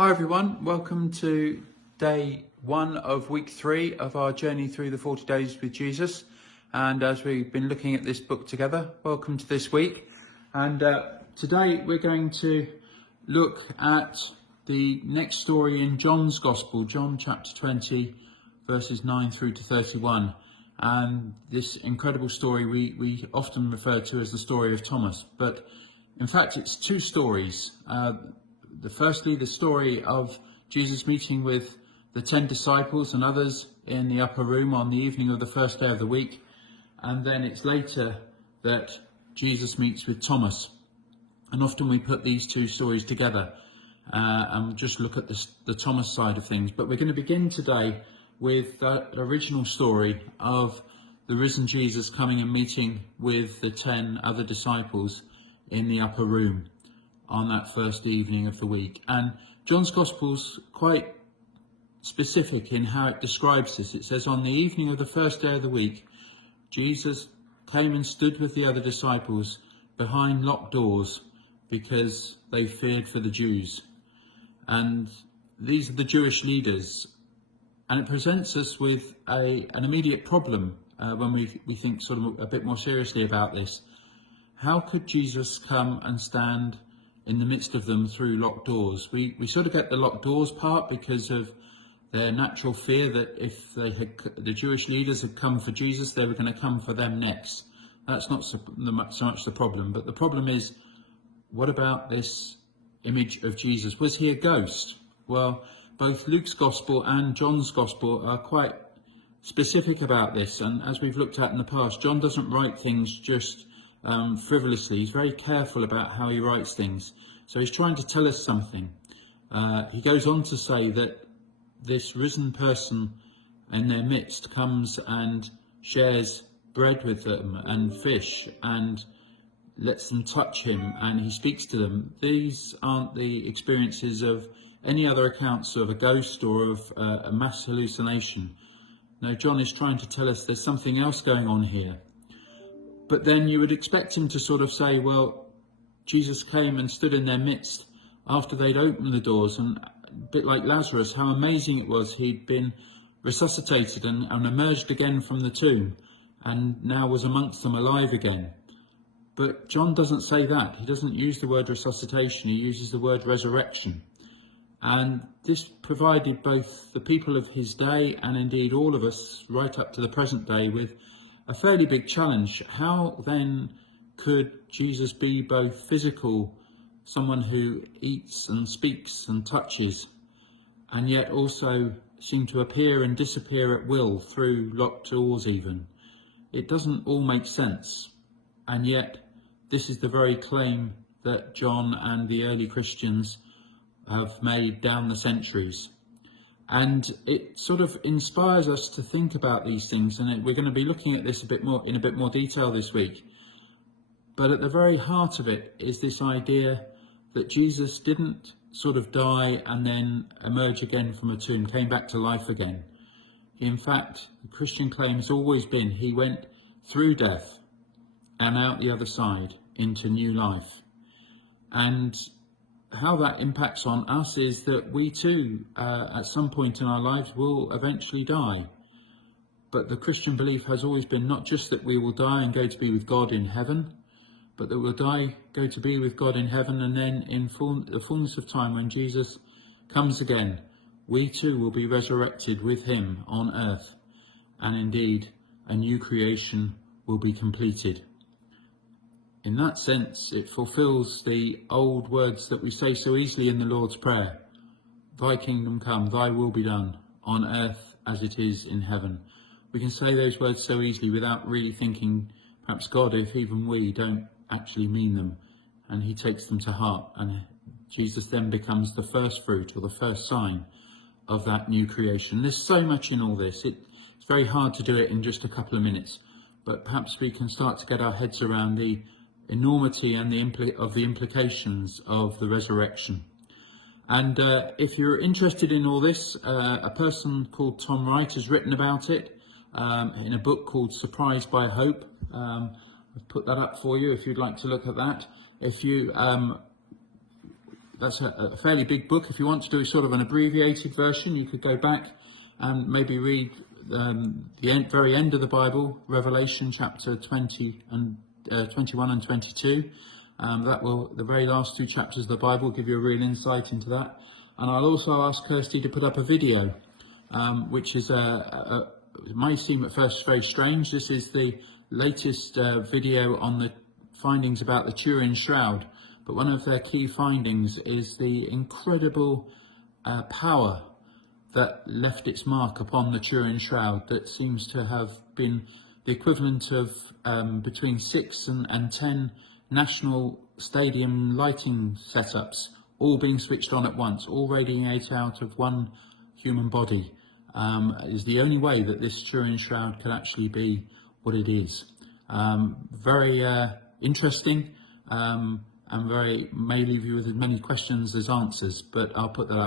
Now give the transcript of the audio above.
Hi everyone, welcome to day 1 of week 3 of our journey through the 40 days with Jesus. And as we've been looking at this book together, welcome to this week. And today we're going to look at the next story in John's Gospel, John chapter 20, verses 9 through to 31. And this incredible story we often refer to as the story of Thomas, but in fact it's two stories. Firstly, the story of Jesus meeting with the 10 disciples and others in the upper room on the evening of the first day of the week. And then it's later that Jesus meets with Thomas. And often we put these two stories together and just look at the Thomas side of things. But we're going to begin today with the original story of the risen Jesus coming and meeting with the 10 other disciples in the upper room on that first evening of the week. And John's Gospel's quite specific in how it describes this. It says, on the evening of the first day of the week, Jesus came and stood with the other disciples behind locked doors because they feared for the Jews. And these are the Jewish leaders. And it presents us with an immediate problem when we think sort of a bit more seriously about this. How could Jesus come and stand in the midst of them through locked doors? We sort of get the locked doors part because of their natural fear that if the Jewish leaders had come for Jesus, they were going to come for them next. That's not so much the problem, but the problem is, what about this image of Jesus? Was he a ghost? Well, both Luke's Gospel and John's Gospel are quite specific about this, and as we've looked at in the past, John doesn't write things just frivolously. He's very careful about how he writes things. So he's trying to tell us something. He goes on to say that this risen person in their midst comes and shares bread with them and fish and lets them touch him, and he speaks to them. These aren't the experiences of any other accounts of a ghost or of a mass hallucination. No, John is trying to tell us there's something else going on here. But then you would expect him to sort of say, well, Jesus came and stood in their midst after they'd opened the doors, and a bit like Lazarus, how amazing it was. He'd been resuscitated and emerged again from the tomb and now was amongst them alive again. But John doesn't say that. He doesn't use the word resuscitation. He uses the word resurrection. And this provided both the people of his day and indeed all of us right up to the present day with a fairly big challenge. How then could Jesus be both physical, someone who eats and speaks and touches, and yet also seem to appear and disappear at will through locked doors even? It doesn't all make sense. And yet this is the very claim that John and the early Christians have made down the centuries. And it sort of inspires us to think about these things, and we're going to be looking at this in a bit more detail this week. But at the very heart of it is this idea that Jesus didn't sort of die and then emerge again from a tomb, came back to life again. In fact, the Christian claim has always been he went through death and out the other side into new life. And how that impacts on us is that we too, at some point in our lives, will eventually die. But the Christian belief has always been not just that we will die and go to be with God in heaven, but that we'll die, go to be with God in heaven, and then in the fullness of time, when Jesus comes again, we too will be resurrected with him on earth. And indeed, a new creation will be completed. In that sense, it fulfills the old words that we say so easily in the Lord's Prayer. Thy kingdom come, thy will be done, on earth as it is in heaven. We can say those words so easily without really thinking, perhaps God, if even we don't actually mean them, and he takes them to heart. And Jesus then becomes the first fruit or the first sign of that new creation. There's so much in all this. It's very hard to do it in just a couple of minutes, but perhaps we can start to get our heads around the enormity and the implications of the resurrection. And if you're interested in all this, a person called Tom Wright has written about it in a book called Surprised by Hope. I've put that up for you if you'd like to look at that. If you that's a fairly big book. If you want to do sort of an abbreviated version, you could go back and maybe read the very end of the Bible, Revelation chapter 20 and 21 and 22. The very last two chapters of the Bible give you a real insight into that. And I'll also ask Kirsty to put up a video, which is it may seem at first very strange. This is the latest video on the findings about the Turin Shroud. But one of their key findings is the incredible power that left its mark upon the Turin Shroud, that seems to have been the equivalent of between 6 and 10 national stadium lighting setups, all being switched on at once, all radiate out of one human body. Is the only way that this Turin Shroud could actually be what it is. Very interesting, and may leave you with as many questions as answers, but I'll put that up.